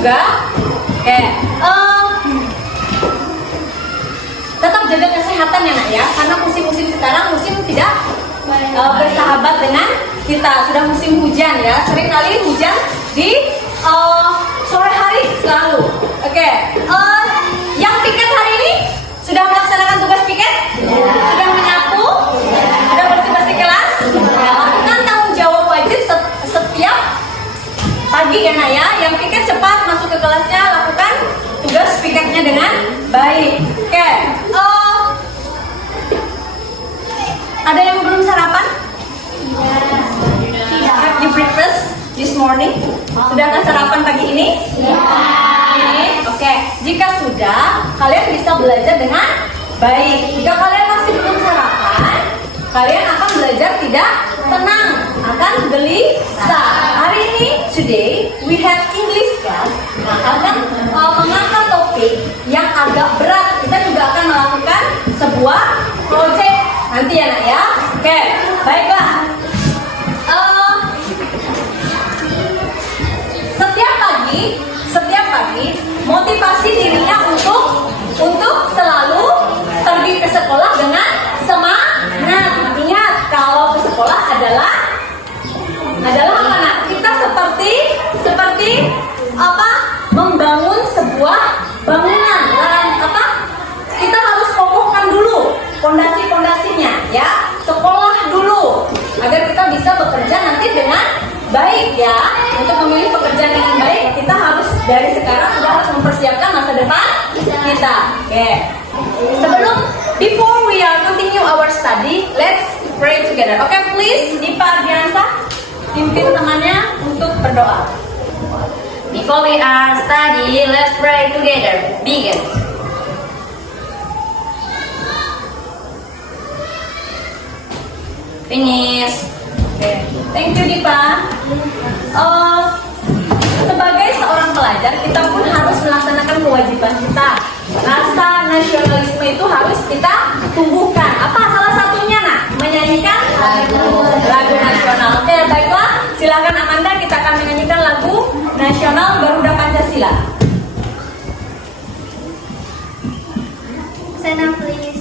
juga. Oke, tetap jaga kesehatan ya nak ya, karena musim-musim sekarang musim tidak bersahabat dengan kita. Sudah musim hujan ya, sering kali hujan di sore hari selalu. Oke, yang piket hari ini sudah melaksanakan tugas piket? Sudah menyapu? Sudah bersih-bersih kelas? Lakukan tanggung jawab wajib setiap pagi ya nak ya. Yang piket cepat masuk ke kelasnya, lakukan tugas piketnya dengan baik. Oke, ada yang belum sarapan? Have you breakfast this morning? Sudahkah sarapan pagi ini? Oke, jika sudah, kalian bisa belajar dengan baik. Jika kalian masih belum sarapan, kalian akan belajar tidak tenang, akan gelisah. Hari ini, today, we have English class. Nah, akan mengangkat topik yang agak berat. Kita juga akan melakukan sebuah project nanti ya nak ya. Oke, baiklah. Setiap pagi motivasi dirinya untuk selalu pergi ke sekolah dengan semangat. Ingat, kalau ke sekolah adalah apa nak? Kita seperti apa? Membangun sebuah bangunan. Kita harus kokohkan dulu pondasi-pondasinya ya. Sekolah dulu agar kita bisa bekerja nanti dengan baik ya. Untuk memilih pekerjaan dengan baik, kita harus dari sekarang sudah harus mempersiapkan masa depan kita. Oke. Before we are continue our study, let's pray together. Oke, please Dipa Ardiansa pimpin temannya untuk berdoa. Before we are study, let's pray together. Begin. Finish. Oke, thank you Dipa. Sebagai seorang pelajar, kita pun harus melaksanakan kewajiban kita. Rasa nasionalisme itu harus kita tumbuhkan. Apa salah satunya nak? Menyanyikan lagu nasional. Oke, baiklah. Silakan Amanda, kita akan menyanyikan lagu nasional Garuda Pancasila. Sena, please.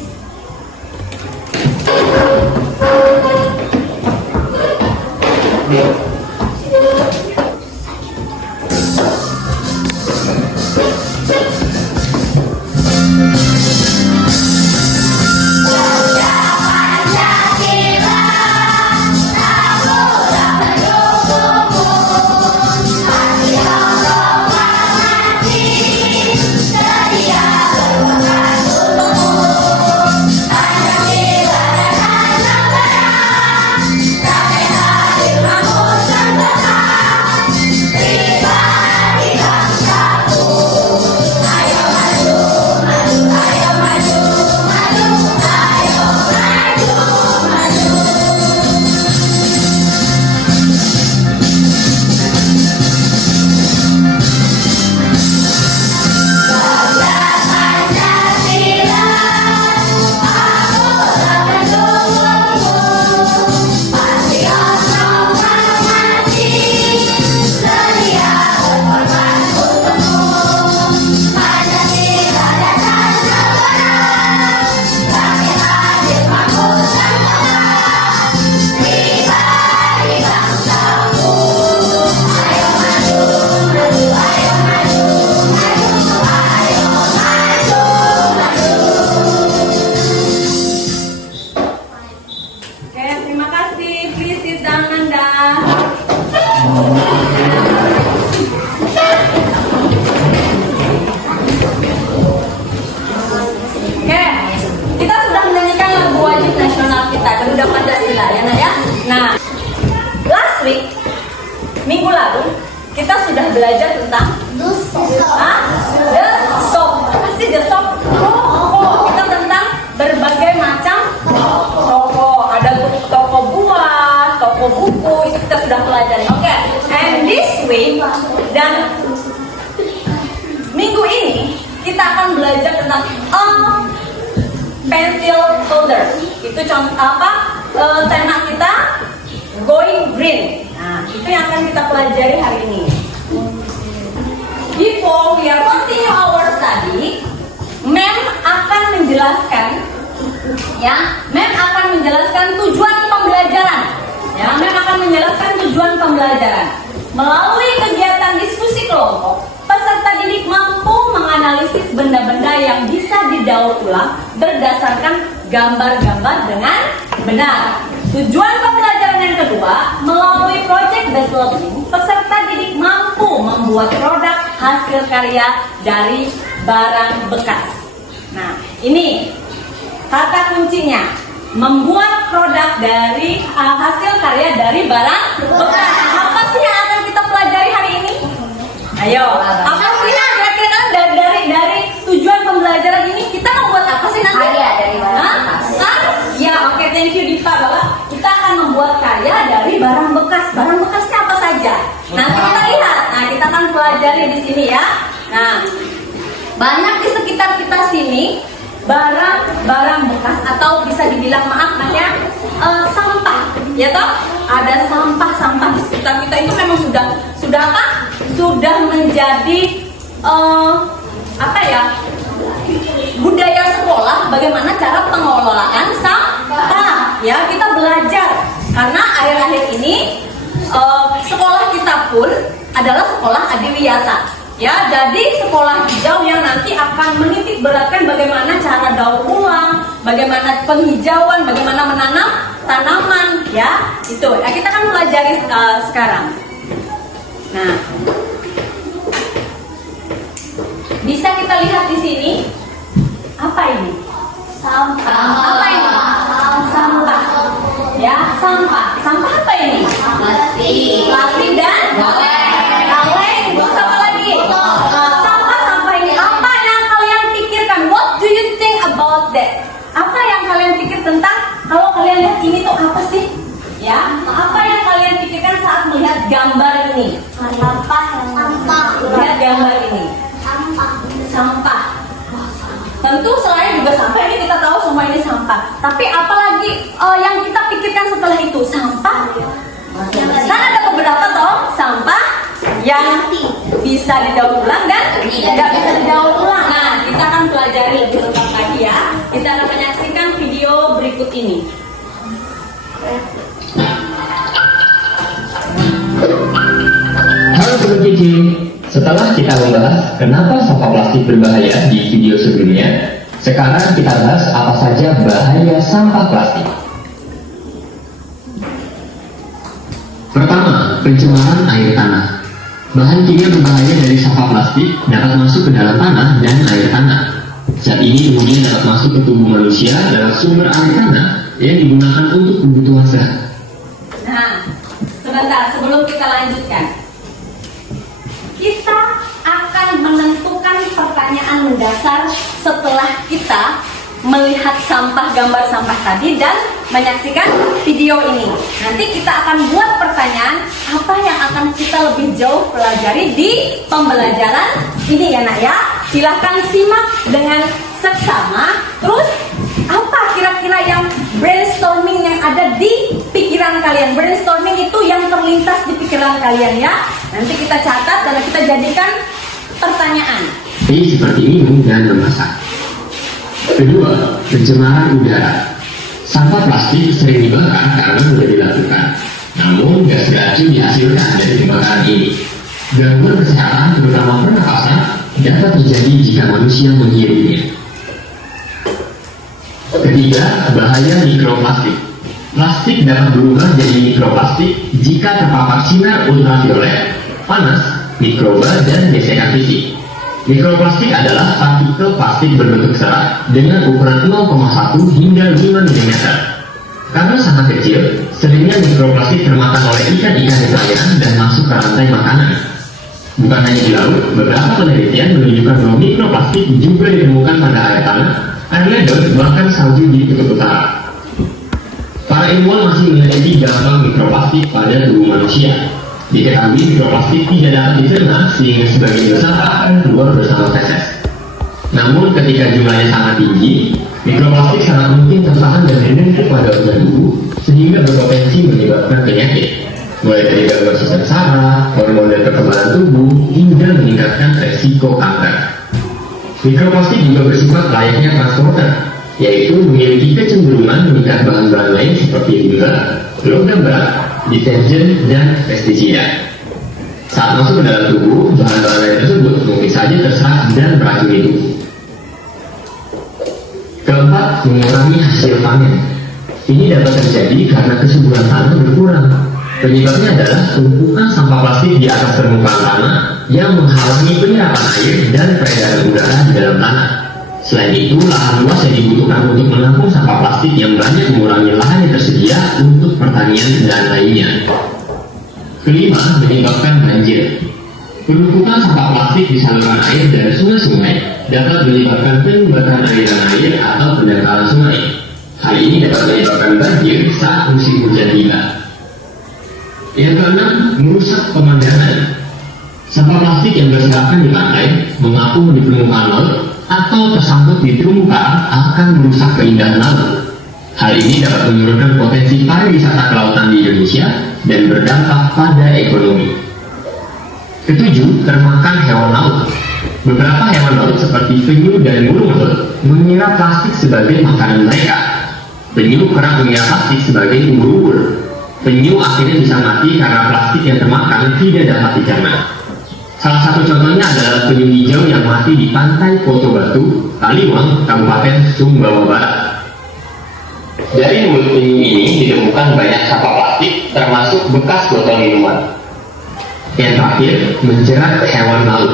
kita sudah belajar tentang the shop. Pasti the shop. Kita tentang berbagai macam toko. Ada toko buah, toko buku, itu kita sudah pelajari. Oke. And this week dan minggu ini kita akan belajar tentang pencil holder. Itu contoh apa? Tema kita going green. Nah, itu yang akan kita pelajari hari ini. before we are continue our study, Ma'am akan menjelaskan, ya, Ma'am akan menjelaskan tujuan pembelajaran. Ya, Ma'am akan menjelaskan tujuan pembelajaran. Melalui kegiatan diskusi kelompok, peserta didik mampu menganalisis benda-benda yang bisa didaur ulang berdasarkan gambar-gambar dengan benar. Tujuan pembelajaran yang kedua, melalui project based learning, peserta didik mampu membuat produk hasil karya dari barang bekas. Nah, ini kata kuncinya, membuat produk dari hasil karya dari barang bekas. Apa sih yang akan kita pelajari hari ini? Ayo, apa sih yang kira-kira dari tujuan pembelajaran ini kita membuat apa sih nanti? Karya dari barang bekas. Ya, oke, thank you Dipa, bahwa kita akan membuat karya dari barang bekas. Barang bekasnya apa saja? Nanti kita lihat. Nah, kita akan pelajari di sini ya. Nah, banyak di sekitar kita sini barang bekas atau bisa dibilang namanya sampah, ya toh? Ada sampah di sekitar kita itu memang sudah apa? Sudah menjadi apa ya? Budaya sekolah bagaimana cara pengelolaan sampah. Ya, kita belajar karena akhir-akhir ini sekolah kita pun adalah sekolah adiwiyata. Ya, jadi sekolah hijau yang nanti akan menitik beratkan bagaimana cara daur ulang, bagaimana penghijauan, bagaimana menanam tanaman, ya, itu. Nah, kita akan pelajari sekarang. Nah, bisa kita lihat di sini apa ini? Sampah. Apa ini? Sampah. Ya, sampah. Sampah apa ini? Plastik dan kaleng. Terus apa lagi? Sampah ini apa yang kalian pikirkan? What do you think about that? Apa yang kalian pikir tentang kalau kalian lihat ini tuh apa sih? Ya, apa yang kalian pikirkan saat melihat gambar ini? Sampah. Lihat gambar ini. Sampah. Tentu selain juga sampah, ini kita tahu semua ini sampah. Tapi apalagi yang kita pikirkan setelah itu? Sampah. Kan ada beberapa toh sampah yang bisa didaur ulang dan tidak bisa didaur ulang. Nah, kita akan pelajari lebih lengkap lagi ya. Kita akan menyaksikan video berikut ini. Halo Sobat Cici, setelah kita membahas kenapa sampah plastik berbahaya di video sebelumnya, sekarang kita bahas apa saja bahaya sampah plastik. Pertama, pencemaran air tanah. Bahan kimia berbahaya dari sampah plastik dapat masuk ke dalam tanah dan air tanah. Zat ini kemudian dapat masuk ke tubuh manusia lewat sumber air tanah yang digunakan untuk kebutuhan sehat. Nah, sebentar sebelum kita lanjutkan, kita akan menentukan pertanyaan mendasar setelah kita melihat gambar sampah tadi dan menyaksikan video ini. Nanti kita akan buat pertanyaan apa yang akan kita lebih jauh pelajari di pembelajaran ini ya nak ya. Silahkan simak dengan seksama. Terus apa kira-kira yang brainstorming yang ada di pikiran kalian? Brainstorming itu yang terlintas di pikiran kalian ya. Nanti kita catat dan kita jadikan pertanyaan. Ini seperti minum dan memasak. Kedua, pencemaran udara. Sampah plastik sering dibakar karena mudah dilakukan. Namun, gas beracun dihasilkan dari pembakaran ini. Gangguan kesehatan, terutama pernapasan, dapat terjadi jika manusia menghirupnya. Ketiga, bahaya mikroplastik. Plastik dapat berubah jadi mikroplastik jika terpapar sinar ultraviolet, panas, mikroba, dan gesekan fisik. Mikroplastik adalah partikel plastik berbentuk serat dengan ukuran 0,1 hingga 5 mm. Karena sangat kecil, seringnya mikroplastik termakan oleh ikan-ikan nelayan dan masuk ke rantai makanan. Bukan hanya di laut, beberapa penelitian menunjukkan bahwa mikroplastik juga ditemukan pada air tanah, air ledor, bahkan salju di kutub utara. Para ilmuwan masih meneliti dampak mikroplastik pada tubuh manusia. Diketahui mikroplastik tidak dapat dicerna sehingga sebagian besar akan keluar bersama feses. Namun ketika jumlahnya sangat tinggi, mikroplastik sangat mungkin tertahan dan menumpuk pada organ tubuh sehingga berpotensi menyebabkan penyakit. mulai dari gangguan sistem saraf, hormon dan perkembangan tubuh, hingga meningkatkan resiko kanker. Mikroplastik juga bersifat layaknya transporter, yaitu memiliki kecenderungan mengikat bahan-bahan lain seperti gula, logam berat, deterjen, dan pestisida. Saat masuk ke dalam tubuh, bahan-bahan lain tersebut mungkin saja terserap dan meracuni tubuh. Keempat, mengurangi hasil panen. Ini dapat terjadi karena kesuburan tanah berkurang. Penyebabnya adalah tumpukan sampah plastik di atas permukaan tanah yang menghalangi penyerapan air dan peredaran udara di dalam tanah. Selain itu, lahan luas yang dibutuhkan untuk menampung sampah plastik yang banyak mengurangi lahan yang tersedia untuk pertanian dan lainnya. Kelima, menyebabkan banjir. Penumpukan sampah plastik di saluran air dan sungai-sungai dapat menyebabkan penyumbatan aliran air atau pendangkalan sungai. Hal ini dapat menyebabkan banjir saat musim hujan tiba. Yang keenam, merusak pemandangan. Sampah plastik yang berserakan di pantai, mengapung di permukaan laut, atau tersangkut di terumbu karang akan merusak keindahan laut. Hal ini dapat menurunkan potensi pariwisata kelautan di Indonesia dan berdampak pada ekonomi. Ketujuh, termakan hewan laut. Beberapa hewan laut seperti penyu dan burung laut mengira plastik sebagai makanan mereka. Penyu kerap mengira plastik sebagai ubur-ubur. Penyu akhirnya bisa mati karena plastik yang termakan tidak dapat dicerna. Salah satu contohnya adalah penyu hijau yang mati di pantai Poto Batu, Taliwang, Kabupaten Sumbawa Barat. Dari mulut penyu ini ditemukan banyak sampah plastik, termasuk bekas botol minuman. Yang terakhir, menjerat hewan laut.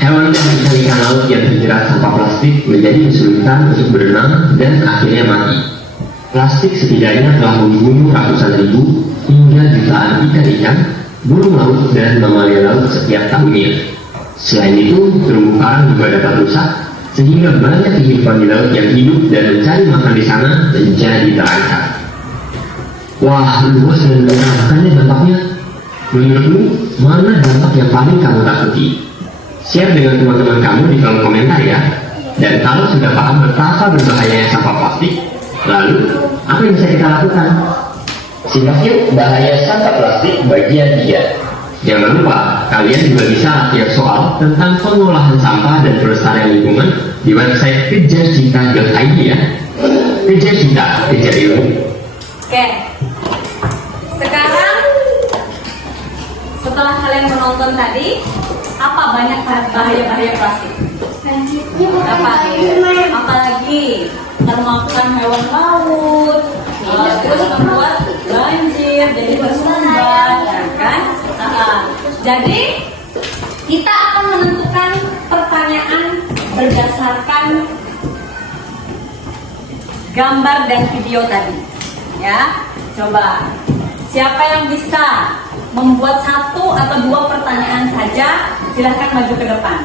Hewan ikan laut yang terjerat sampah plastik menjadi kesulitan untuk berenang dan akhirnya mati. Plastik setidaknya telah membunuh ratusan ribu hingga jutaan ikan-ikan, burung laut, dan mamalia laut setiap tahunnya. Selain itu, terumbu karang juga dapat rusak, sehingga banyak kehidupan di laut yang hidup dan mencari makan di sana menjadi terancam. Wah, luas dan menyenangkan ya dampaknya. Menurutmu, mana dampak yang paling kamu takuti? Share dengan teman-teman kamu di kolom komentar ya. Dan kalau sudah paham betapa berbahayanya sampah plastik, lalu apa yang bisa kita lakukan? Simak yuk bahaya sampah plastik bagian 3. Jangan lupa, kalian juga bisa latihan soal tentang pengolahan sampah dan pelestarian lingkungan di website kejarcita.id ya. Kejar Cita, kejar ilmu. Oke. Sekarang setelah kalian menonton tadi, apa banyak bahaya-bahaya plastik? Apalagi termakan hewan laut, terus membuat banjir, jadi bersumbat, ya kan? Jadi kita akan menentukan pertanyaan berdasarkan gambar dan video tadi, ya. Coba siapa yang bisa membuat 1 atau 2 pertanyaan saja, silahkan maju ke depan.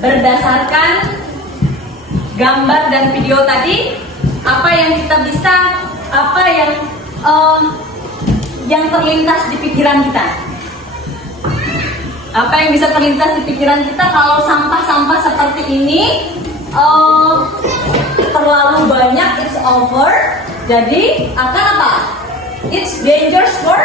Berdasarkan gambar dan video tadi, apa yang kita bisa, apa yang terlintas di pikiran kita? Apa yang bisa terlintas di pikiran kita kalau sampah-sampah seperti ini terlalu banyak, it's over, jadi akan apa? It's dangerous for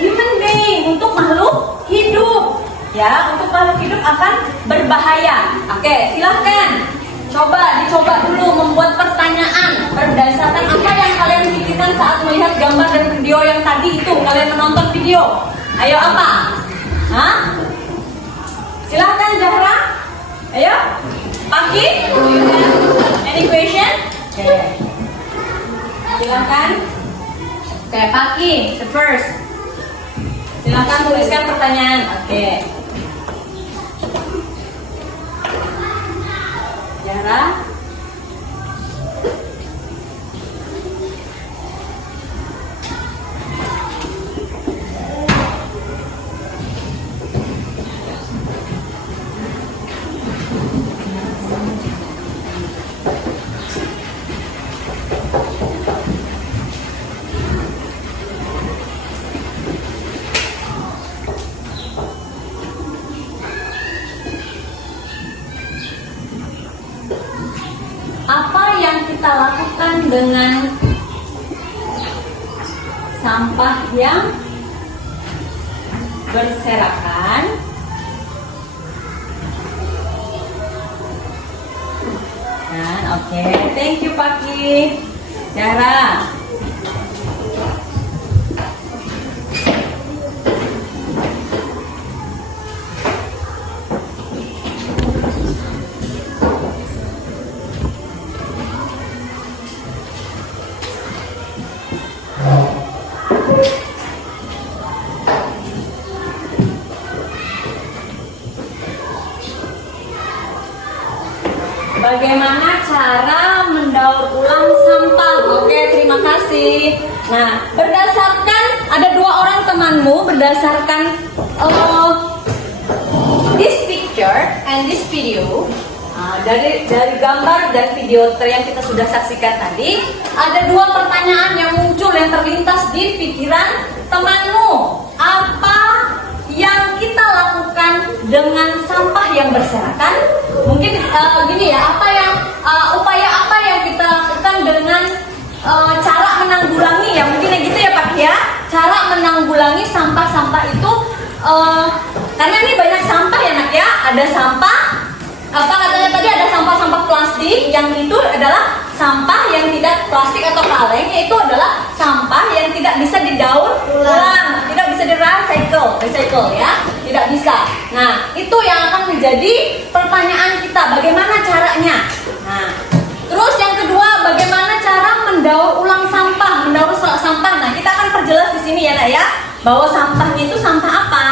human being, untuk makhluk hidup, ya, untuk makhluk hidup akan berbahaya. Oke, silahkan dicoba dulu membuat pertanyaan berdasarkan apa yang kalian pikirkan saat melihat gambar dan video yang tadi itu. Kalian menonton video, ayo apa? Hah? Silahkan Zahra, ayo. Paki, do you have any question? Okay. Silahkan. Oke, Paki, the first. Silahkan tuliskan pertanyaan. Oke. Zahra. Apa yang kita lakukan dengan sampah yang berserakan. Dan oke, thank you Paki. Cara. Bagaimana cara mendaur ulang sampah? Oke, terima kasih. Nah, berdasarkan ada 2 orang temanmu berdasarkan this picture and this video. Dari gambar dan video yang kita sudah saksikan tadi, ada 2 pertanyaan yang muncul yang terlintas di pikiran temanmu. Apa yang kita lakukan dengan sampah yang berserakan? Mungkin gini ya, upaya apa yang kita lakukan dengan cara menanggulangi ya, mungkin ya gitu ya Pak ya, cara menanggulangi sampah-sampah itu, karena ini banyak sampah ya Nak ya, ada sampah apa katanya tadi, ada sampah-sampah plastik yang itu adalah sampah yang tidak plastik atau kaleng, yaitu adalah sampah yang tidak bisa didaur ulang, tidak bisa di recycle ya, tidak bisa. Nah, itu yang akan menjadi pertanyaan kita, bagaimana caranya. Nah, terus yang kedua, bagaimana cara mendaur ulang sampah, Nah, kita akan perjelas di sini ya Nak ya, bahwa sampahnya itu sampah apa?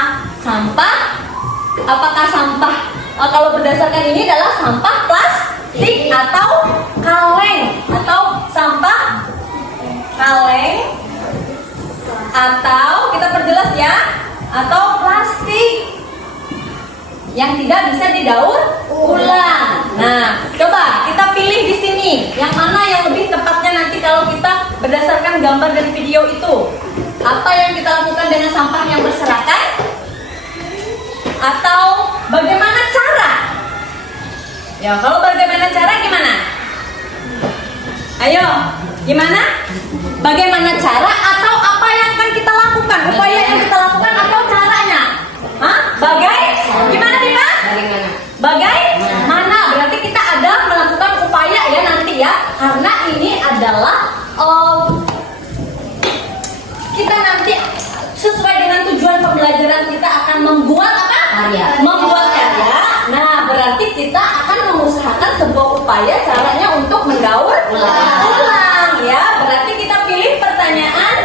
Apakah sampah kalau berdasarkan ini adalah sampah plastik atau kaleng, atau sampah kaleng, atau kita perjelas ya, atau plastik yang tidak bisa didaur ulang. Nah, coba kita pilih di sini yang mana yang lebih tepatnya nanti kalau kita berdasarkan gambar dan video itu. Apa yang kita lakukan dengan sampah yang berserakan? Atau bagaimana cara? Ya, kalau bagaimana cara gimana? Ayo, gimana? Bagaimana cara atau apa yang akan kita lakukan? Upaya yang kita lakukan atau caranya? Gimana nih Pak? Bagaimana? Berarti kita ada melakukan upaya ya nanti ya, karena ini adalah kita nanti sesuai dengan tujuan pembelajaran kita akan membuat apa? Membuat karya. Nah, berarti kita akan mengusahakan sebuah upaya caranya untuk mendaur ulang ya. Berarti kita pilih pertanyaan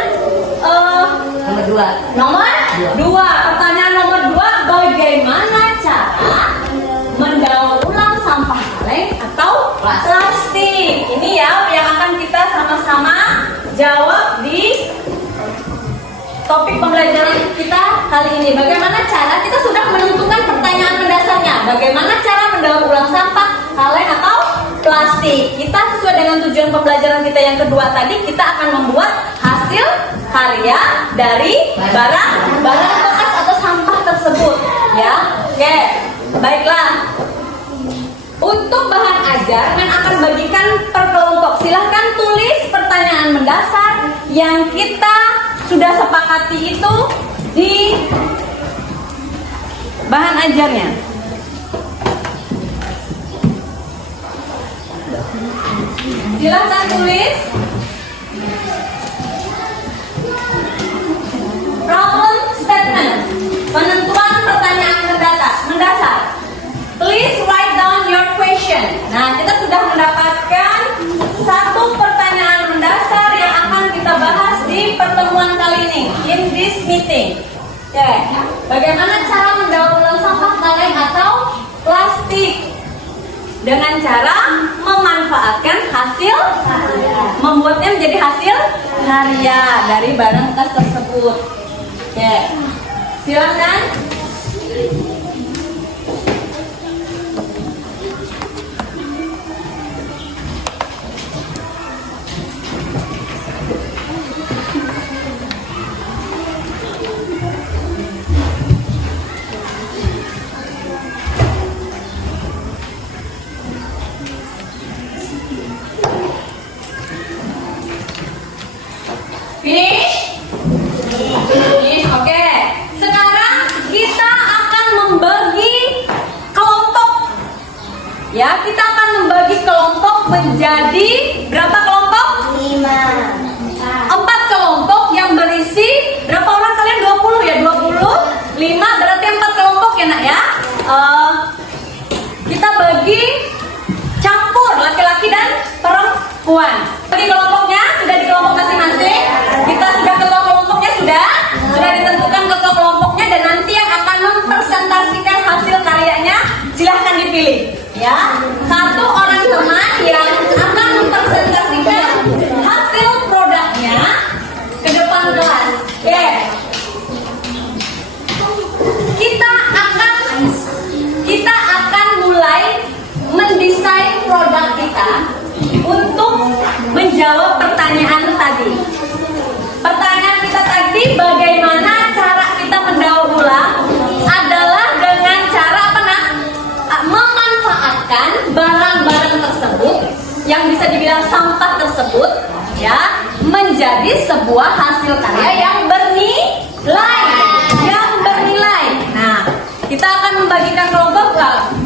nomor 2. Pertanyaan nomor 2, bagaimana cara mendaur ulang sampah kaleng atau plastik? Ini ya yang akan kita sama-sama jawab di topik pembelajaran kita kali ini. Bagaimana cara, kita sudah menentukan pertanyaan mendasarnya, bagaimana cara mendaur ulang sampah kaleng atau plastik. Kita sesuai dengan tujuan pembelajaran kita yang kedua tadi, kita akan membuat hasil karya dari barang bekas atau sampah tersebut ya. Oke, baiklah. Untuk bahan ajar, Men akan bagikan per kelompok. Silahkan tulis pertanyaan mendasar yang kita sudah sepakati itu di bahan ajarnya. Silahkan tulis problem statement, penentuan pertanyaan mendasar. Please write down your question. Nah, kita sudah mendapatkan satu pertanyaan mendasar yang akan kita bahas di pertemuan kali ini, in this meeting. Oke, bagaimana cara mendaur ulang sampah kaleng atau plastik? Dengan cara memanfaatkan hasil membuatnya menjadi hasil karya dari barang bekas tersebut. Oke, silakan. Finish? Finish, oke. Sekarang menjadi berapa kelompok? 4 kelompok yang berisi berapa orang kalian? 20 ya? 25 berarti 4 kelompok ya nak ya. Kita bagi campur laki-laki dan perempuan. Bagi kelompoknya sudah di kelompok masing-masing. Kita sudah ketua kelompoknya sudah ditentukan ketua kelompoknya dan nanti yang akan mempresentasikan hasil karyanya silahkan dipilih ya. Satu orang teman yang akan mempresentasikan hasil produknya ke depan kelas. Oke. Kita akan mulai mendesain produk kita untuk menjawab pertanyaan tadi. Pertanyaan kita tadi, bagaimana cara kita mendaur ulang adalah dengan cara apa nak? Memanfaatkan barang-barang tersebut yang bisa dibilang sampah tersebut ya menjadi sebuah hasil karya yang bernilai. Nah, kita akan membagikan kelompok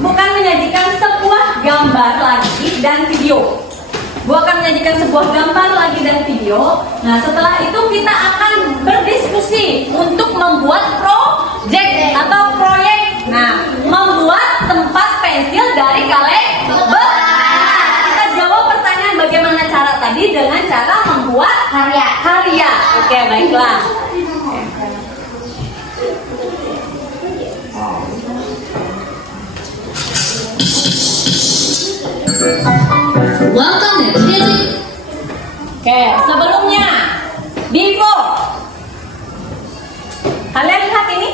bukan menyajikan sebuah gambar lagi dan video. Bukan menyajikan sebuah gambar lagi dan video. Nah, setelah itu kita akan berdiskusi untuk membuat project atau proyek. Nah, membuat tempat pensil dari kaleng bekas. Kita jawab pertanyaan bagaimana cara tadi dengan cara membuat karya. Oke, baiklah. Welcome to Kids. Oke, sebelumnya before kalian lihat ini?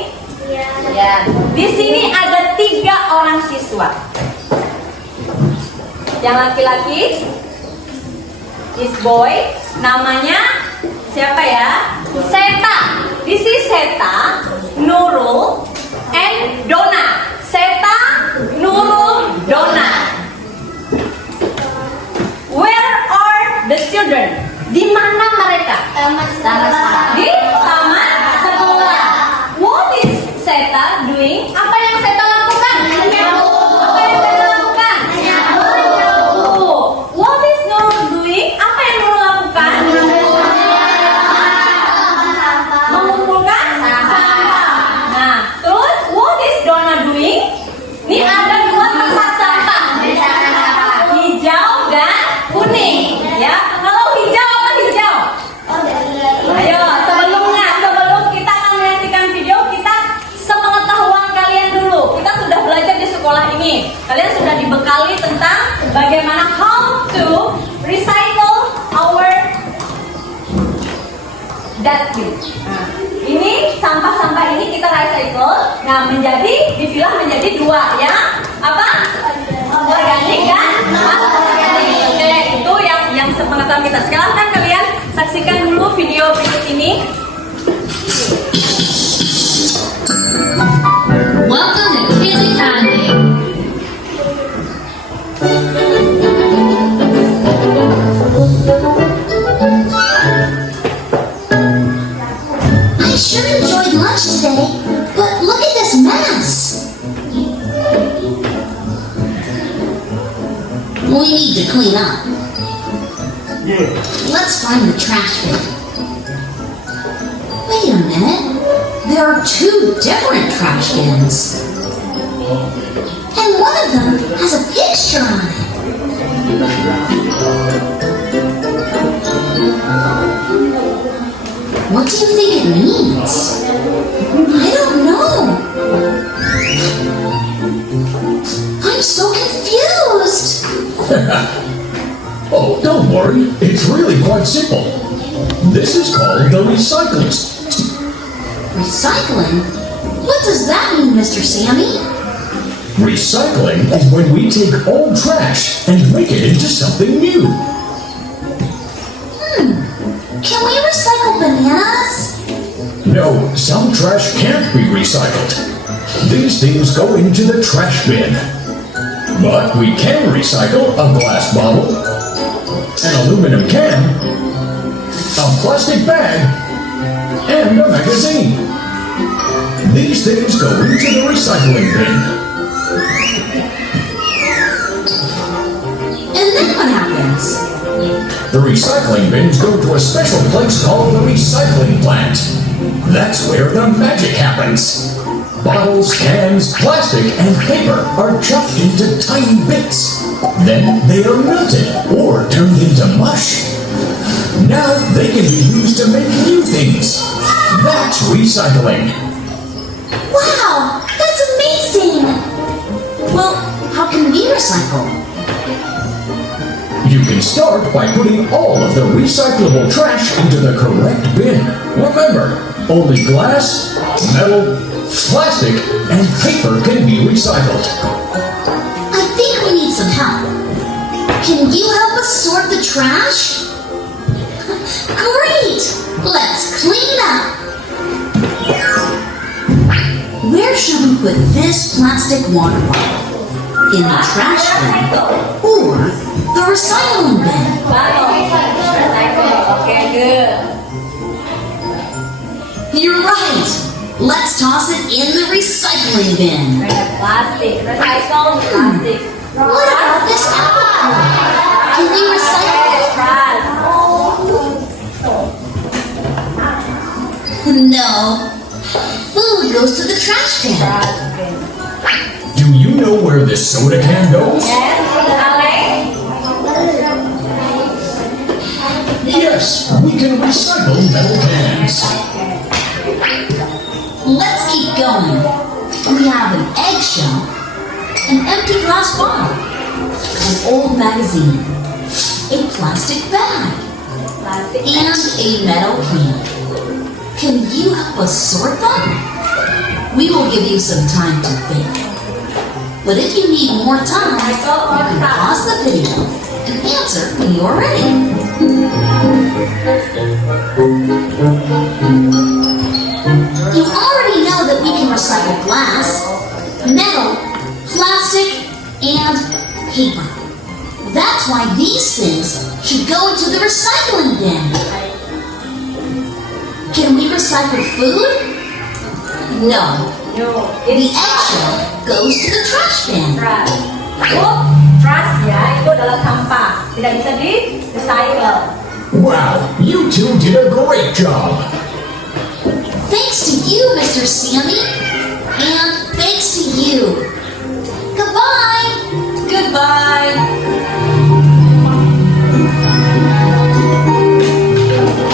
Ya. Di sini ada 3 orang siswa. Yang laki-laki is boy, namanya siapa ya? Seta. This is Seta, Nurul, and Dona. Seta, Nurul, Dona. Where are the children? Di mana mereka? Di taman sekolah. What is Seta doing? Apa yang Seta lakukan? Apa yang Seta lakukan? What is Nurul doing? Apa yang Nurul lakukan? Mengumpulkan sampah. Nah, terus what is Dona doing? Ini ada 2 tempat sampah. Hijau dan kuning. Ya, kalau hijau apa hijau? Ayo, sebelum kita akan menyaksikan video, kita sepengetahuan kalian dulu. Kita sudah belajar di sekolah ini. Kalian sudah dibekali tentang bagaimana how to recycle our dustbin. Nah, ini sampah-sampah ini kita recycle. Nah, dipilah menjadi 2 ya. Apa? Organik dan anorganik. Oke, itu yang sepengetahuan kita. Silahkan kalian saksikan dulu video berikut ini. Welcome to Kids Academy. I sure enjoyed lunch today, but look at this mess. We need to clean up. Let's find the trash bin. Wait a minute. There are 2 different trash bins. And one of them has a picture on it. What do you think it means? I don't know. I'm so confused. Oh, don't worry. It's really quite simple. This is called the recycling. Recycling? What does that mean, Mr. Sammy? Recycling is when we take old trash and make it into something new. Can we recycle bananas? No, some trash can't be recycled. These things go into the trash bin. But we can recycle a glass bottle, an aluminum can, a plastic bag, and a magazine. These things go into the recycling bin. And then what happens? The recycling bins go to a special place called the recycling plant. That's where the magic happens. Bottles, cans, plastic, and paper are chopped into tiny bits. Then they are melted or turned into mush. Now they can be used to make new things. That's recycling. Wow, that's amazing! Well, how can we recycle? You can start by putting all of the recyclable trash into the correct bin. Remember, only glass, metal, plastic, and paper can be recycled. I think we need some help. Can you help us sort the trash? Great! Let's clean up. Where should we put this plastic water bottle? In the trash bin or the recycling bin? Okay, good. You're right. Let's toss it in the recycling bin. Plastic, recycle plastic. What about this apple? Can we recycle it? Trash. No. Food goes to the trash bin. Do you know where this soda can goes? Yes, we can recycle metal cans. Let's keep going. We have an eggshell, an empty glass bottle, an old magazine, a plastic bag, and a metal can. Can you help us sort them? We will give you some time to think. But if you need more time, you can pause the video and answer when you're ready. You already know that we can recycle glass, metal, plastic, and paper. That's why these things should go into the recycling bin. Can we recycle food? No. The eggshell goes to the trash bin. Trash. Trash ya, itu adalah sampah. Tidak bisa di-recycle. Wow, you two did a great job. Thanks to you, Mr. Sammy. And thanks to you. Goodbye. Goodbye.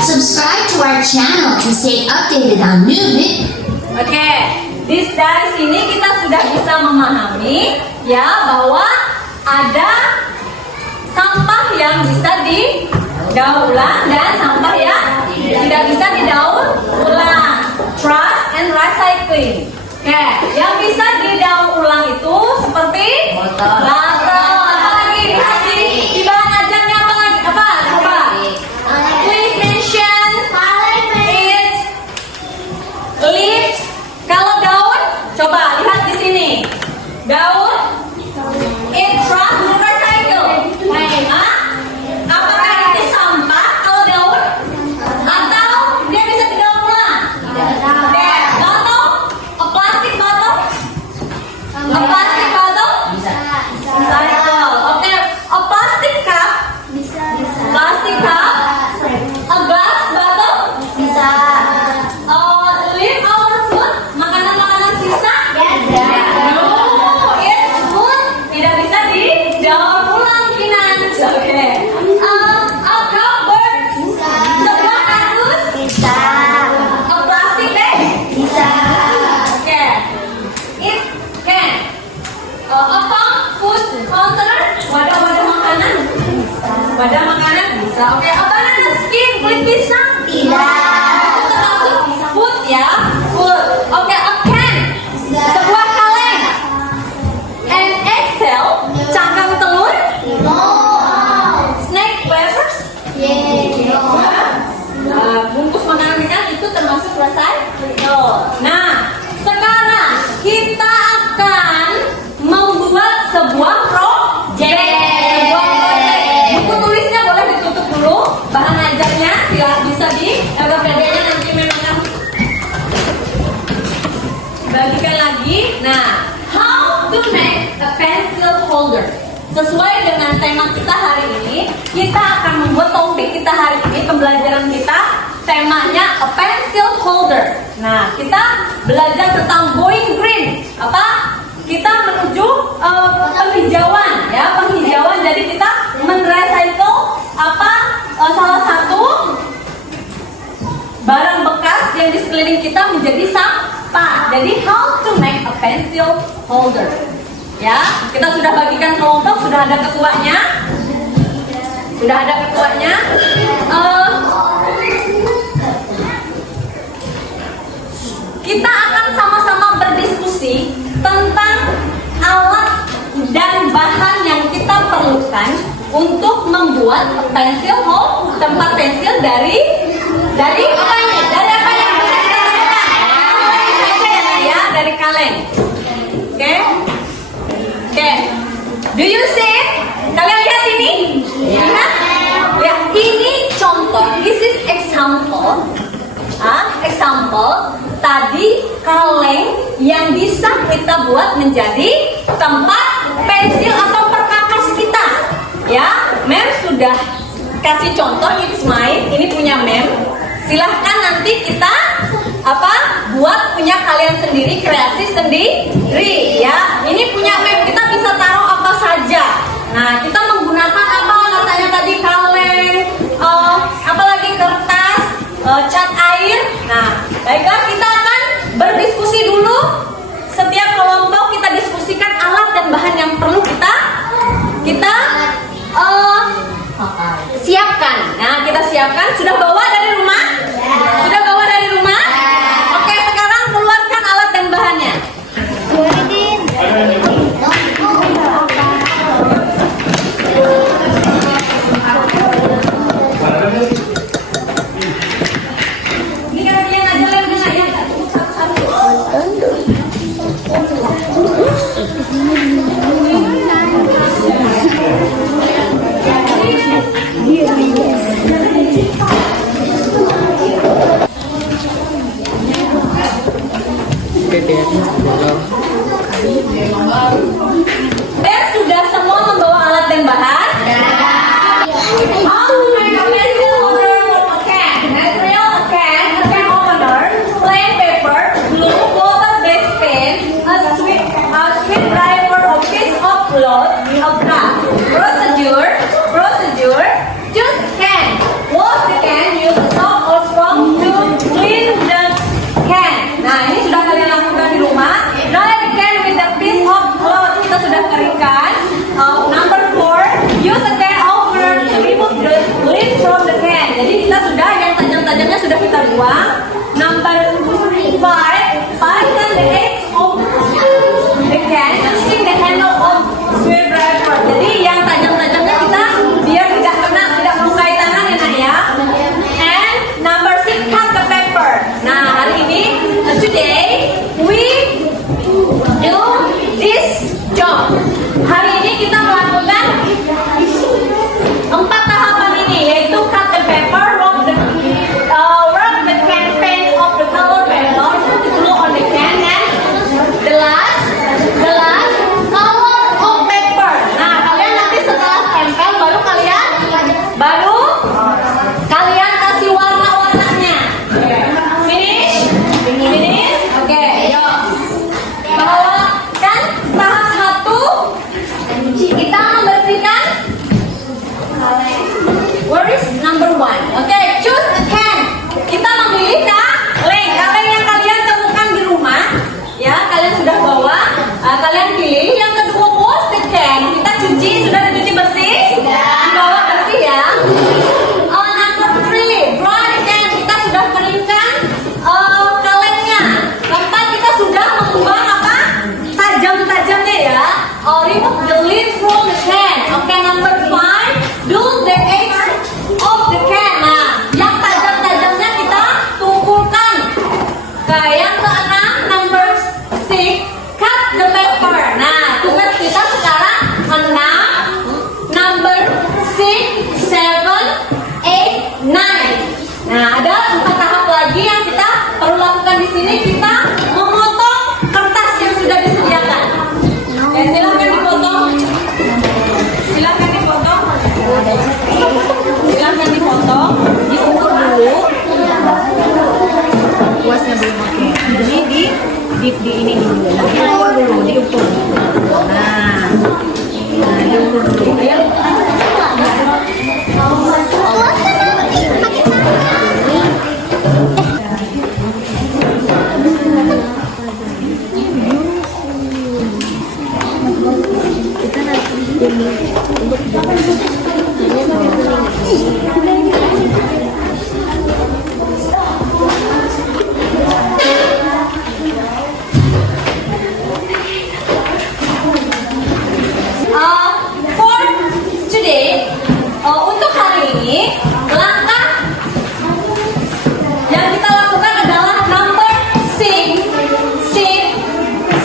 Subscribe to our channel to stay updated on new videos. Oke, dari sini kita sudah bisa memahami ya bahwa ada sampah yang bisa didaur ulang dan sampah yang tidak bisa didaur ulang. Trash and recycling. Oke, yang bisa didaur ulang itu seperti botol. Apa lagi? Di bahan ajarnya apa lagi? Apa? Coba. Please mention it. Leaves. Kalau daun, coba lihat di sini. Daun, it trash to recycle. Hah? Apakah itu sampah kalau daun? Atau dia bisa didaur ulang? Oke, botol, a plastic bottle, a plastic bottle, recycle. Oke, a plastic cup, plastic cup, a glass bottle, leave our food, makanan-makanan sisa? No, it's food. Tidak bisa didaur ulang, Kinan. Oke. A cupboard, sebuah kardus, a plastic bag. Oke. It can. A food container, wadah-wadah makanan. Wadah makanan bisa. Oke. A banana skin, kulit pisang? Itu termasuk food ya. Food. Oke, a can. Sebuah kaleng. An eggshell, cangkang telur. Snack wafers. Bungkus makanan ikan itu termasuk recycle. Nah, sekarang kita akan membuat sebuah project. Buku tulisnya boleh ditutup dulu. Bahan ajarnya bisa agak bedanya nanti memang kan bagikan lagi. Nah, how to make a pencil holder. Sesuai dengan tema kita hari ini, kita akan temanya a pencil holder. Nah, kita belajar tentang going green. Apa? Kita menuju penghijauan, ya, penghijauan. Jadi kita merecycle apa? Salah satu barang bekas yang di sekeliling kita menjadi sampah. Jadi how to make a pencil holder. Ya, kita sudah bagikan kelompok, sudah ada ketuanya. Sudah ada ketuanya. Kita akan sama-sama berdiskusi tentang alat dan bahan yang kita perlukan untuk membuat pensil tempat pensil dari apa ini? Dari apa yang bisa kita lakukan? Ya, dari kaleng. Oke? Oke. Do you see it? Kalian lihat ini? Lihat? Ya, ini contoh. This is example. Example. Tadi kaleng yang bisa kita buat menjadi tempat pensil atau perkakas kita. Ya, Mem sudah kasih contoh, it's mine. Ini punya Mem. Silahkan nanti kita buat punya kalian sendiri, kreasi sendiri. Ya, ini punya Mem, kita bisa taruh apa saja. Nah, kita menggunakan apa katanya tadi, kaleng, apalagi kertas, cat air. Nah, baiklah, kita akan berdiskusi dulu. Setiap kelompok kita diskusikan alat dan bahan yang perlu kita siapkan. Nah, kita siapkan. Sudah bawa dari rumah? Sudah bawa dari rumah? Oke, sekarang keluarkan alat dan bahannya. Ini kalian aja lemnya ya, nggak cukup satu-satu. Dan sudah semua membawa alat dan bahan? How to make a pencil holder from a can? Material, a can opener, plain paper, glue, water-based pen, a screwdriver, a piece of cloth, a brush. Procedure. Choose the can. Wash the can. Use a soap or sponge to clean the can. Nah, ini sudah kalian lakukan di rumah. Dry the can with a piece of cloth. Kita sudah keringkan. Number 4, use a can opener to remove the lid from the can. Jadi kita sudah yang tajam-tajamnya sudah kita buang. Number 5, tighten the edge of the can using the handle of screwdriver. Jadi yang tajam-tajamnya kita biar tidak kena, tidak melukai tangan ya nak ya. And number 6, cut the paper. Nah, hari ini today we do this job. Hari ini kita melakukan 4 tahapan ini, yaitu cut the paper, rub the can paint of the color paper, put the glue on the can, and the last color of paper. Nah, kalian nanti setelah tempel baru kalian kasih warna-warnanya. Finish? Oke, yuk. Kan tahap 1 kita membersihkan. Where is number 1? Oke, choose a can. Kita memilih kaleng yang kalian temukan di rumah. Ya, kalian sudah bawa. Kalian pilih. Yang kedua, wash the can. Kita cuci, sudah dicuci bersih? Dibawa bersih ya. Number 3, dry the can. Kita sudah keringkan kalengnya. Keempat, kita sudah membuang tajam-tajamnya ya. Remove the lid from the can. Oke, number 5, do the edge of the can. Nah, yang tajam-tajamnya kita tumpulkan. Yang keenam, number 6, cut the paper. Nah, tugas kita sekarang 6, number 6, 7, 8, 9. Nah, ada 4 tahap lagi yang kita perlu lakukan di sini. Kita memotong kertas yang sudah disediakan. Oke, silahkan dipotong. Silahkan dipotong. Diukur dulu. di ini dulu, diukur. Nah, diukur dulu. For today, untuk hari ini, langkah yang kita lakukan adalah number 6, 7,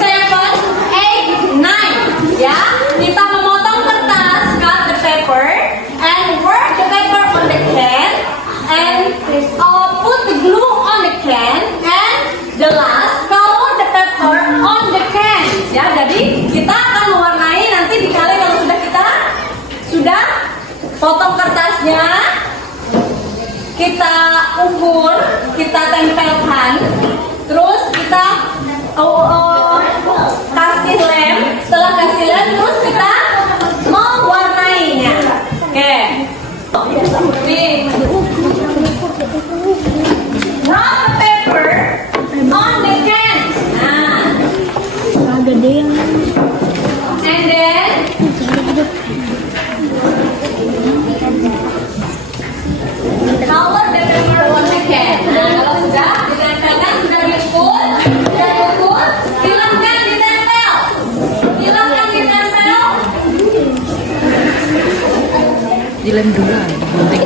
8, 9. Ya, kita memotong kertas, cut the paper, and work the paper on the can, and put the glue on the can, and the last color the paper on the can. Ya, jadi kita akan mewarnai nanti dikali kalau sudah potong kertasnya, kita ukur, kita tempelkan, terus kita kasih lem. Setelah kasih lem, terus kita mewarnainya. Oke. Rub the paper on the can. Nah. And then color the paper on the can. Nah, kalau sudah ditempelkan, sudah diukur, silahkan ditempel. Dilem dulu, nanti.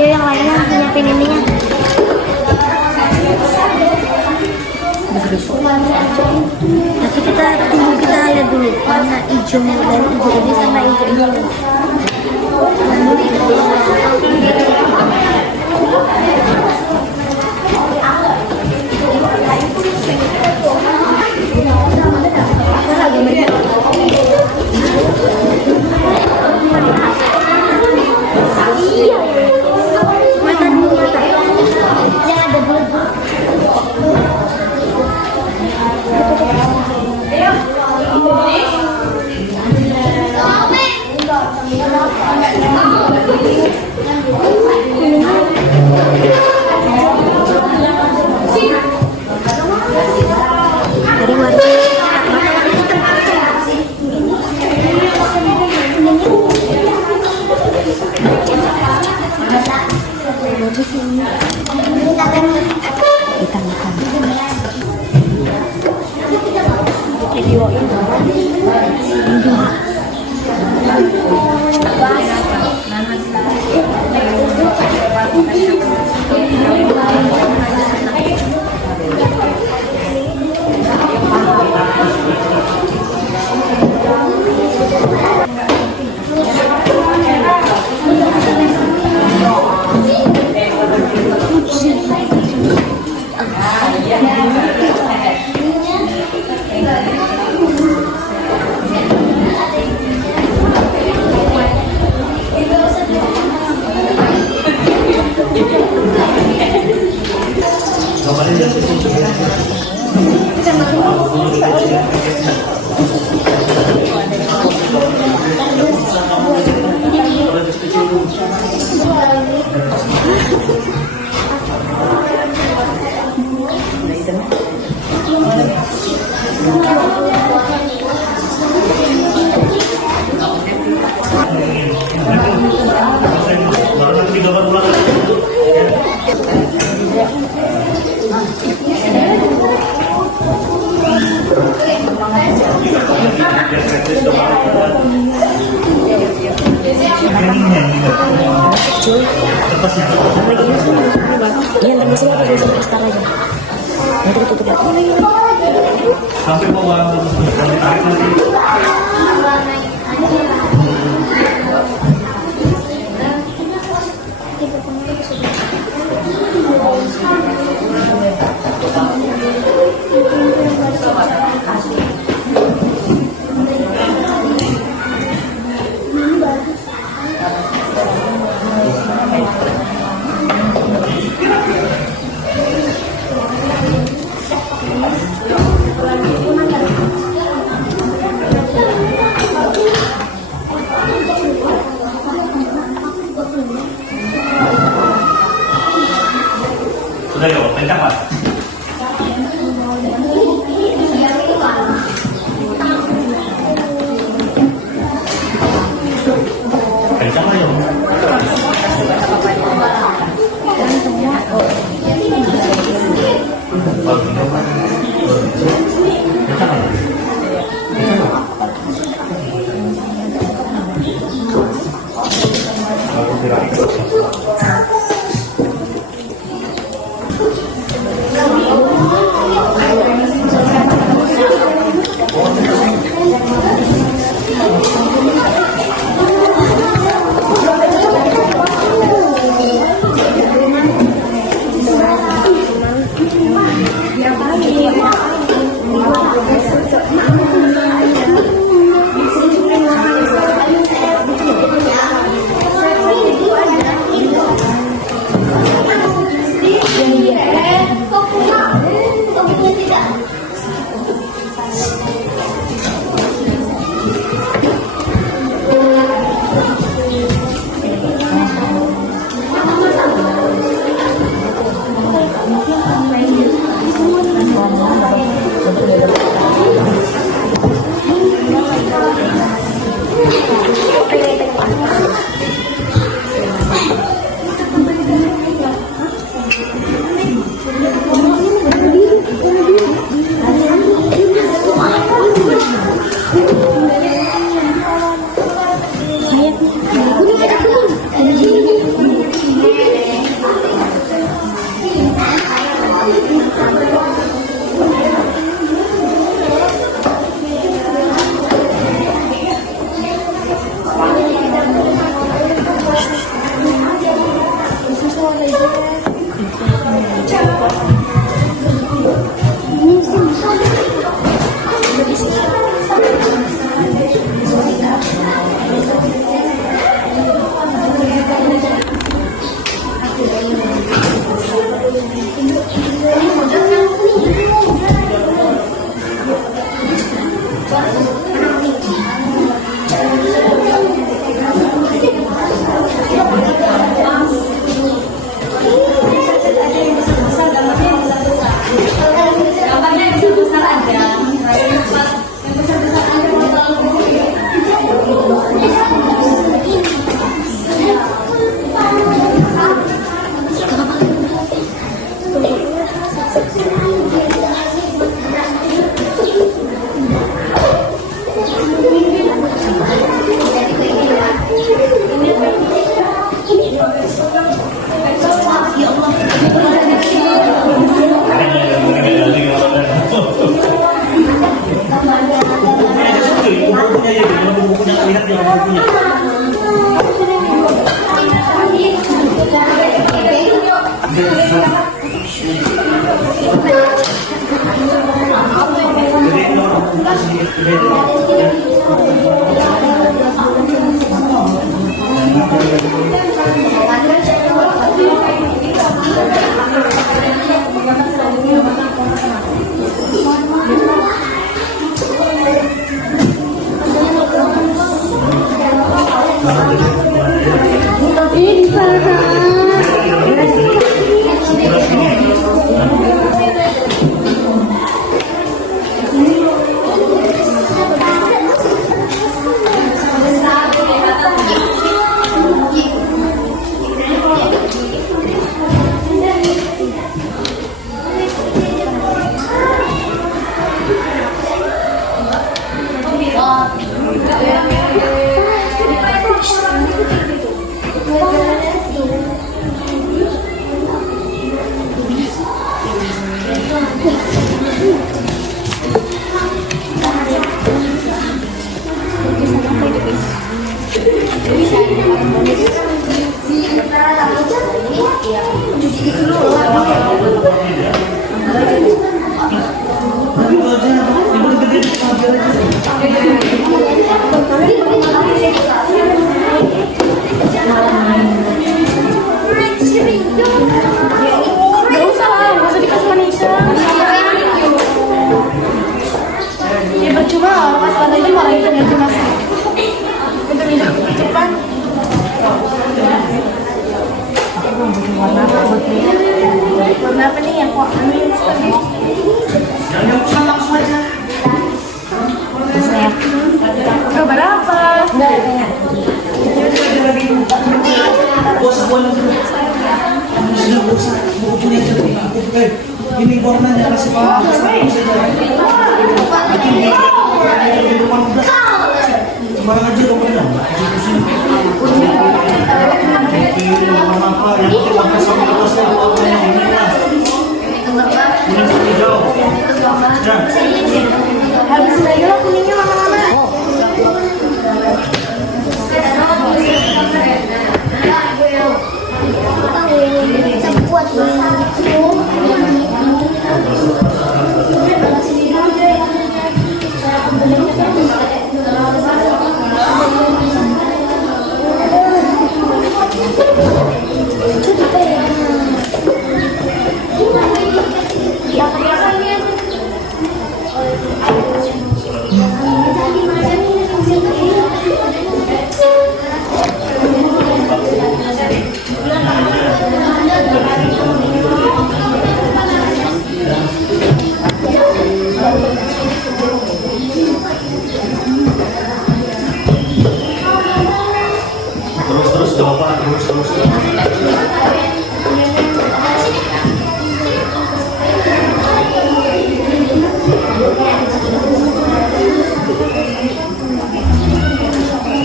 Yang lainnya nyiapin ininya. Nanti kita tunggu, kita lihat dulu warna hijau dari hijau ini sama hijau ini. Yan, lagi sila pag sa pesta aja. Nanti tutup ya. Sampai bawa tarik nanti. Sudah yuk, kencang Mas. Kencang lah yuk. Gak usah lah, gak usah dikasih Manisha. Ya percuma lah, pas kata itu malah itu ganti mas. Itu minum cepat. Warna apa buat dia? Warna apa nih yang kok ambil? Langsung aja. Coba apa? Ini warnanya kasih paham. Sembarang aja dong benar. Apa yang penting warna sama atasnya apa yang ini lah. Ini hijau. Ya. Habis lagi lah kuningnya lama-lama. Terus gak apa-apa, terus.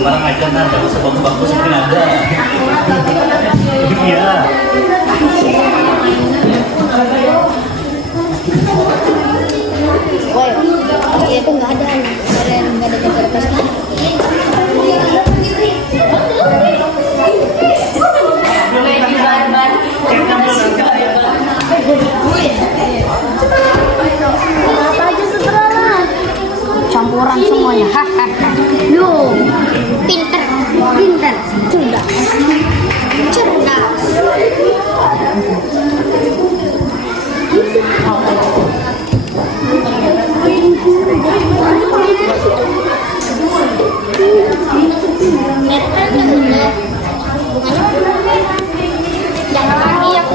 Barang aja nah, gak usah bagus-bagus mungkin ada. Iya. Woi, dia tuh nggak ada gambar pesta. Apa aja sebenarnya? Campuran semuanya. Yo, pinter, cerdas. Jangan lagi aku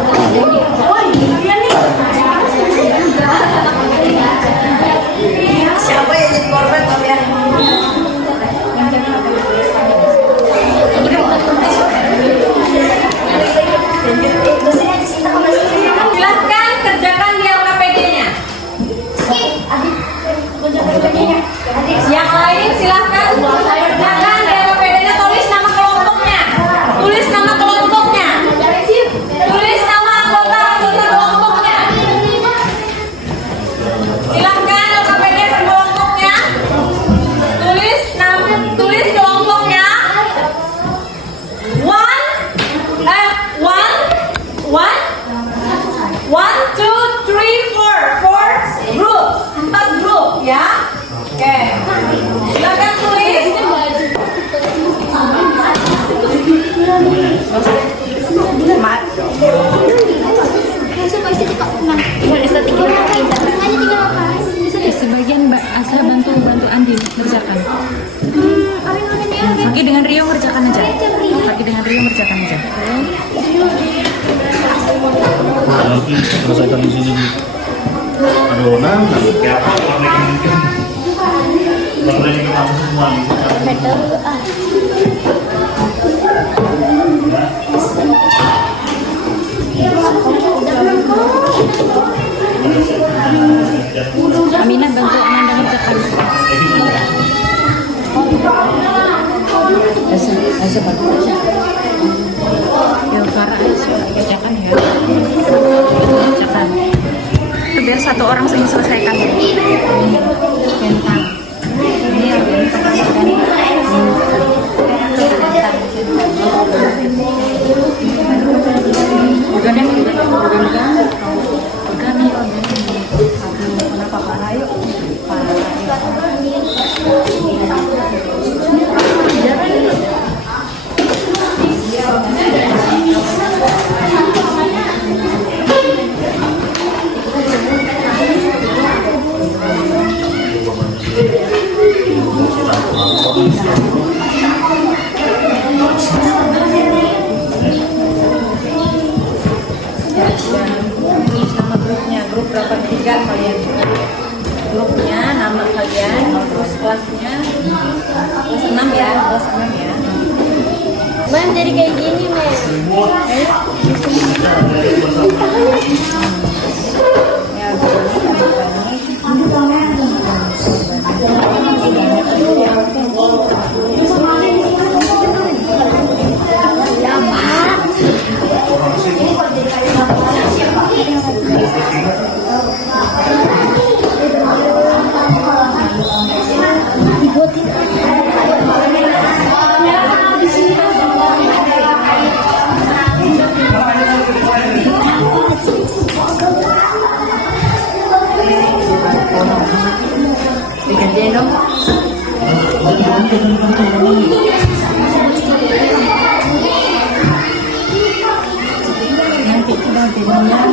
Siapa yang jadi korban kalian? Silahkan kerjakan di LKPD-nya. Yang lain silahkan kerjakan di LKPD-nya. Tulis nama kelompoknya. Tulis nama kelompoknya. Tulis nama anggota kelompoknya. Silahkan LKPD per kelompoknya. Tulis kelompoknya. One, two, three, four group, 4 grup ya. Oke, silakan tulis. Sebagian Mbak Asra bantu Andi ngerjakan. Fakih dengan Rio ngerjakan aja. Lagi selesaikan di sini. Aduh, kayak apa lagi mungkin. Lagi kita semua nih. Aminah bantu Amanda ngerjakan. Ya Farah kerjakan ya. Kerjakan. Itu biar satu orang selesaikan. Bentang. Ini ya bentang. Mem jadi kayak gini, Mem. Digantiin dong. Nanti kita pindah.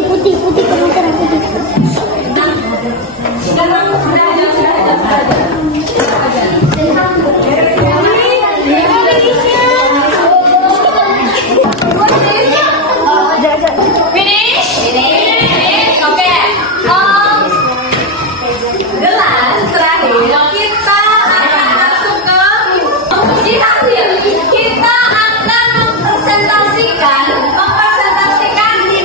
Putih kemungkinan putih. Finish? Oke. Jelas terakhir kita akan masuk ke uji hasil. Kita akan mempresentasikan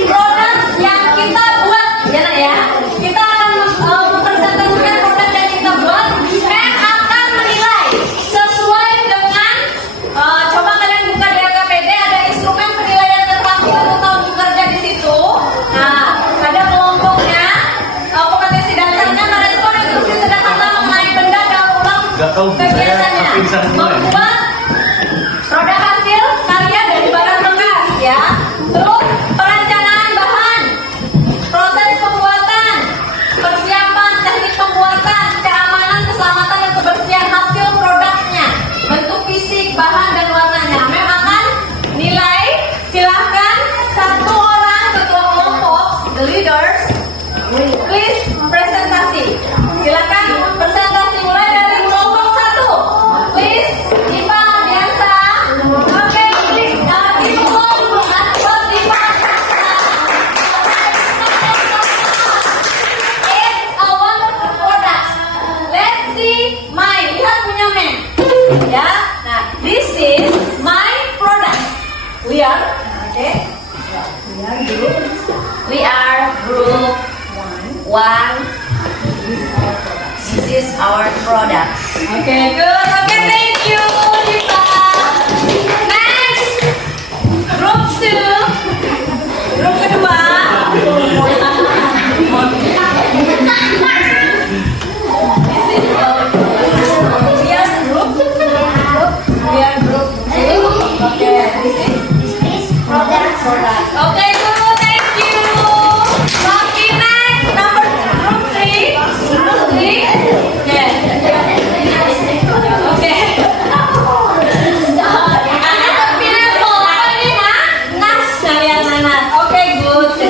produk yang kita buat. Ya. Kita akan mempresentasikan produk yang kita buat dan akan menilai sesuai dengan coba kalian buka di AKPD, ada instrumen penilaian terpadu 1 tahun bekerja di situ. Nah, ada kelompoknya, kompetensi dasarnya merespon instruksi sederhana mengenai benda daur ulang kegiatannya, membuat produk hasil karya dari barang bekas, ya. Terus perencanaan bahan, proses pembuatan, persiapan teknik pembuatan, keamanan, keselamatan dan kebersihan hasil produknya, bentuk fisik, bahan dan warnanya. Mem akan nilai, silahkan satu orang ketua kelompok, the leaders, please presentasi. Silakan presentasi mulai dari kelompok 1. Please, Diva, Diansa. Oke, please, Dimulai buat Diva. It's a wonderful product. Let's see mine. Lihat punya men. Ya, nah, this is my product. We are, okay. We are group 1. This is our product. Okay, good. Okay, thank you, Diva. Next, group 2. Group kedua. This is we are group. We are group 2. Okay, this is product. Okay, good. Thank you. Okay, next, number group 3. Group 3. Yes. Okay. Nanas terpilih apa ini, Ma? Nanas, kalian nanas. Okay, good.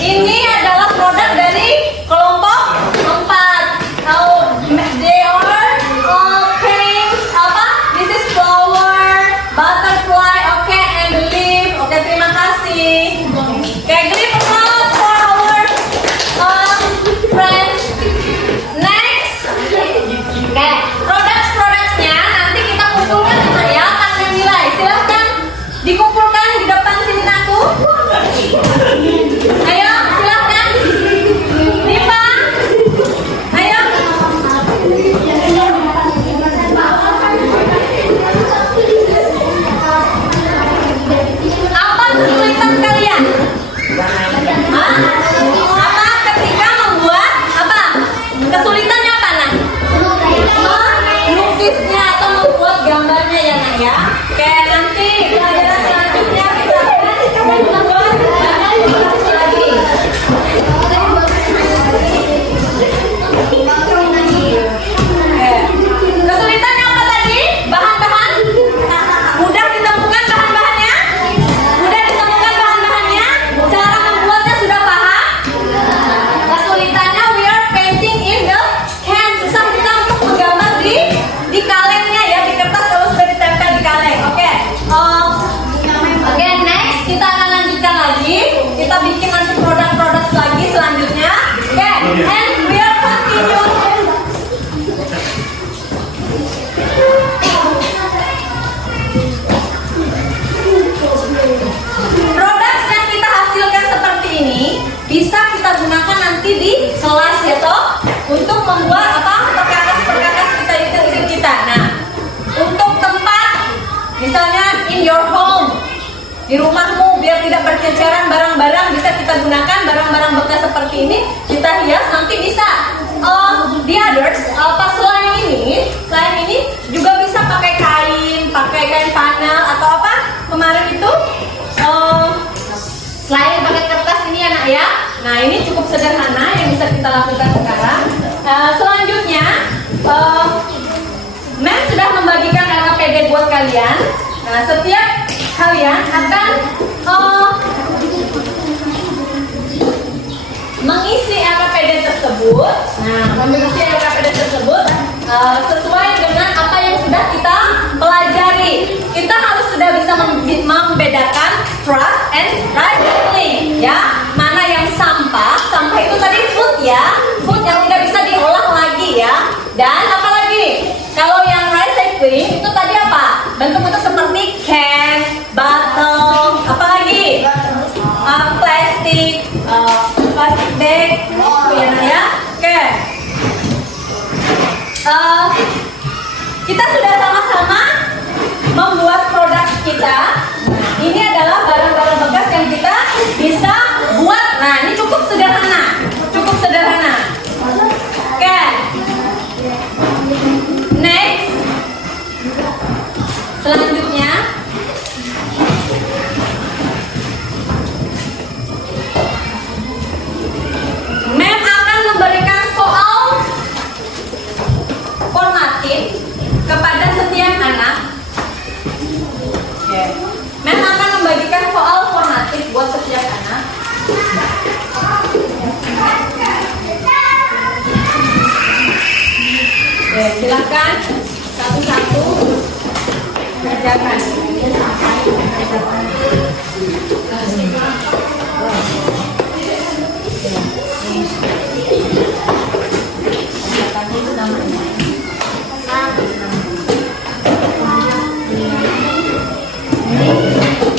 ini adalah produk dari kelompok 4. They are paints, apa? This is flower, butterfly, oke, and the leaf. Oke, terima kasih. Oke, give applause for our friends. Next. Oke, produk-produknya nanti kita kumpulkan ya, tanda nilai. Silahkan dikumpulkan di depan sini aku. Ayo, silahkan. Diva. Ayo. Apa kesulitan kalian? Hah? Apa ketika membuat apa? Kesulitannya apa, Nak? Melukisnya atau membuat gambarnya ya, Nak ya. Oke, nanti pelajaran selanjutnya kita akan membuat gambar lagi. Kesulitannya apa tadi? Bahan-bahan? Mudah ditemukan bahan-bahannya? Mudah ditemukan bahan-bahannya? Cara membuatnya sudah paham? Kesulitannya we are painting in the can. Susah kita untuk menggambar di kalennya ya, di kertas kalau sudah ditempel di kaleng. Oke. Oke, next kita akan lanjutkan lagi. Kita bikin nanti produk-produk lagi selanjutnya. Oke, and we are continue. Produk yang kita hasilkan seperti ini bisa kita gunakan nanti di kelas ya toh, untuk membuat apa, perkakas-perkakas kita di kecil kita. Nah, untuk tempat misalnya in your home, di rumahmu biar tidak berceceran barang-barang, bisa kita gunakan barang-barang bekas seperti ini, kita hias nanti bisa. The others, pas selain ini juga bisa pakai kain panel atau apa kemarin itu selain pakai kertas ini ya, Nak ya. Nah, ini cukup sederhana yang bisa kita lakukan sekarang. Selanjutnya Mem sudah membagikan LKPD buat kalian. Nah, setiap kalian akan mengisi LKPD tersebut. Nah, mengisi LKPD tersebut sesuai dengan apa yang sudah kita pelajari. Kita harus sudah bisa membedakan trash and recycling ya. Mana yang sampah itu tadi food ya, food yang tidak bisa diolah lagi ya. Dan apa lagi? Kalau yang recycling itu tadi apa? Bentuk itu seperti can, bottle, apa lagi? Plastik bag, ya. Oke. Kita sudah sama-sama membuat produk kita. Nah, ini adalah barang-barang bekas yang kita bisa buat. Nah, ini cukup sederhana. Oke. Next. Selanjutnya Mem akan memberikan soal formatif kepada setiap anak. Mem akan membagikan soal formatif buat setiap anak. Silakan satu-satu kerjakan.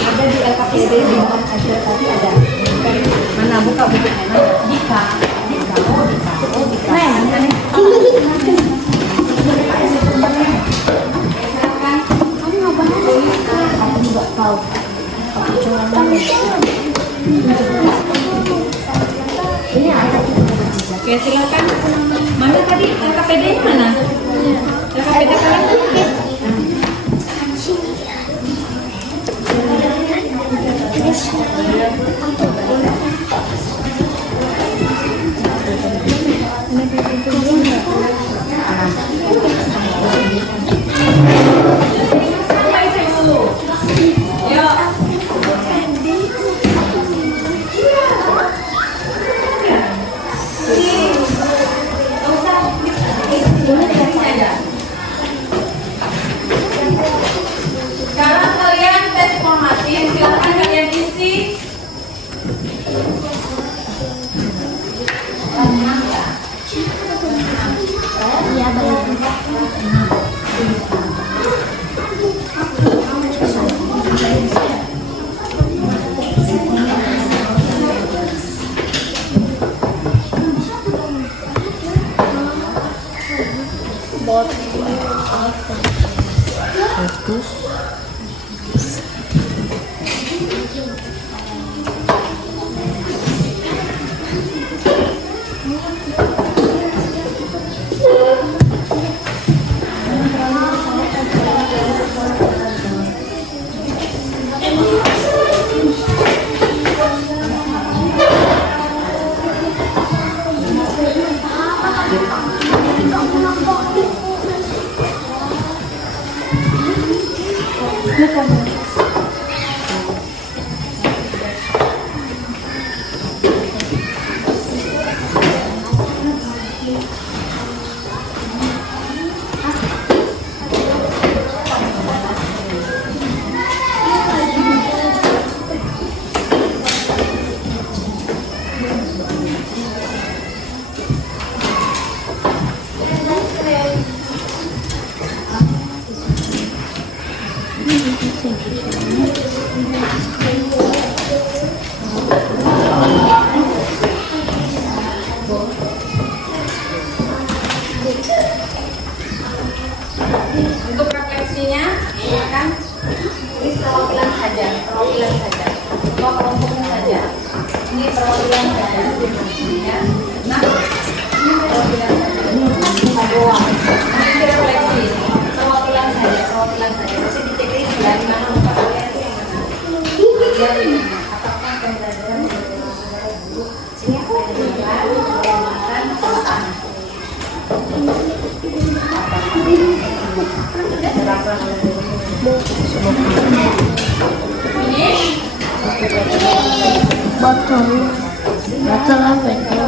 Ada di LKPD di bawah aja tadi ada. Mana buka bukunya? Dika. Aku juga tahu. Aku cuma ini ada. Oke, silakan. Mana tadi LKPD-nya mana? LKPD kalian? Iya, baik. Untuk refleksinya, ya kan? Ini perwakilan saja, perwakilan saja. Kelompoknya saja. Ini perwakilan saja. Ya. Nah, ini perwakilan saja. Ini refleksi. Perwakilan saja, perwakilan saja. Nanti dicek dari mana muka kalian itu yang mana. Lihat ini. Apakah pembelajaran dari guru? Sini aku menggunakan pemetaan. Botol apa itu?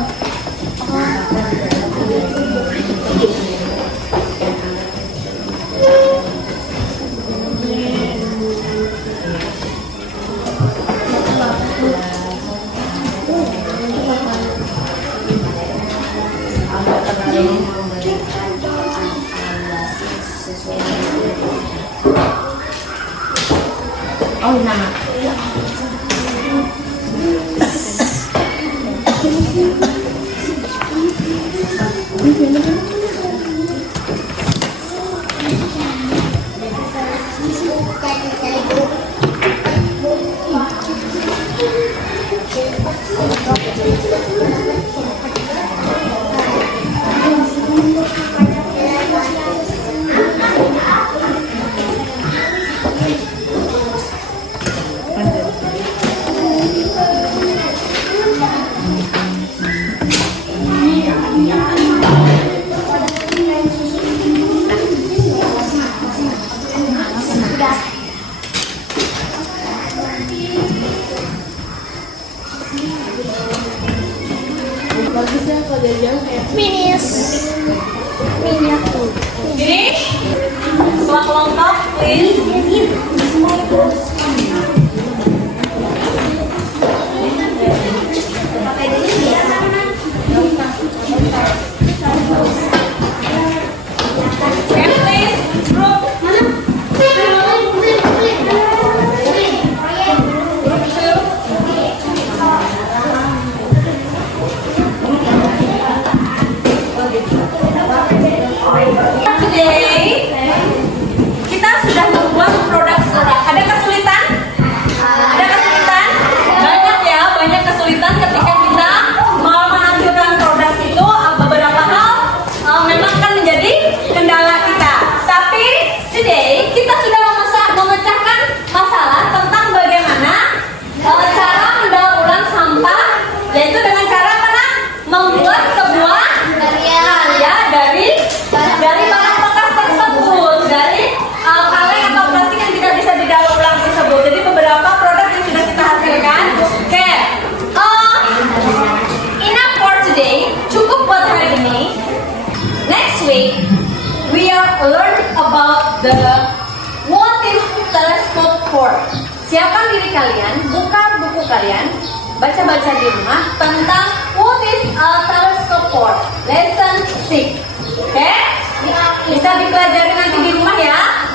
Oh, nama. Jadi, setelah kelompok, please. Today, kita sudah membuat produk surat. Ada kesulitan? Ada kesulitan? Banyak ya, banyak kesulitan ketika kita mau menghasilkan produk itu. Beberapa hal memang kan menjadi kendala kita. Tapi today kita sudah memecahkan masalah tentang bagaimana cara mendaur ulang sampah, yaitu dengan cara apa? Membuat sebuah karya dari barang bekas tersebut, dari kaleng atau plastik yang tidak bisa didaur ulang tersebut. Jadi beberapa produk yang sudah kita hasilkan. Oke, enough for today. Cukup buat hari ini. Next week we are learn about the what is telescope for. Siapkan diri kalian, buka buku kalian. baca-baca di rumah tentang what is a telescope for lesson 6. Oke? Bisa dipelajari nanti di rumah ya.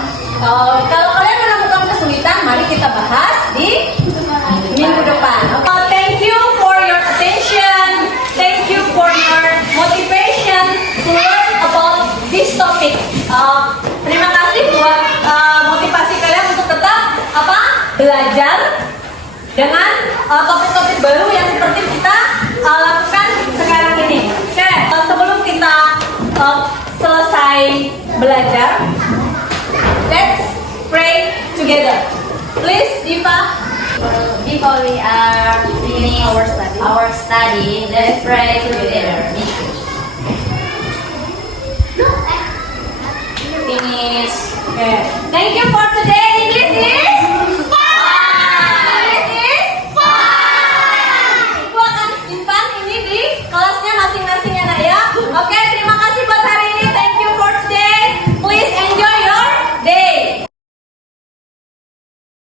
Kalau kalian menemukan kesulitan, mari kita bahas di minggu depan. Thank you for your attention. Thank you for your motivation to learn about this topic. Terima kasih buat motivasi kalian untuk tetap belajar dengan topik-topik baru yang seperti kita lakukan sekarang ini. Oke, sebelum kita selesai belajar, let's pray together. Please, Diva. Before we are beginning our study, let's pray together. Finish. Okay. Thank you for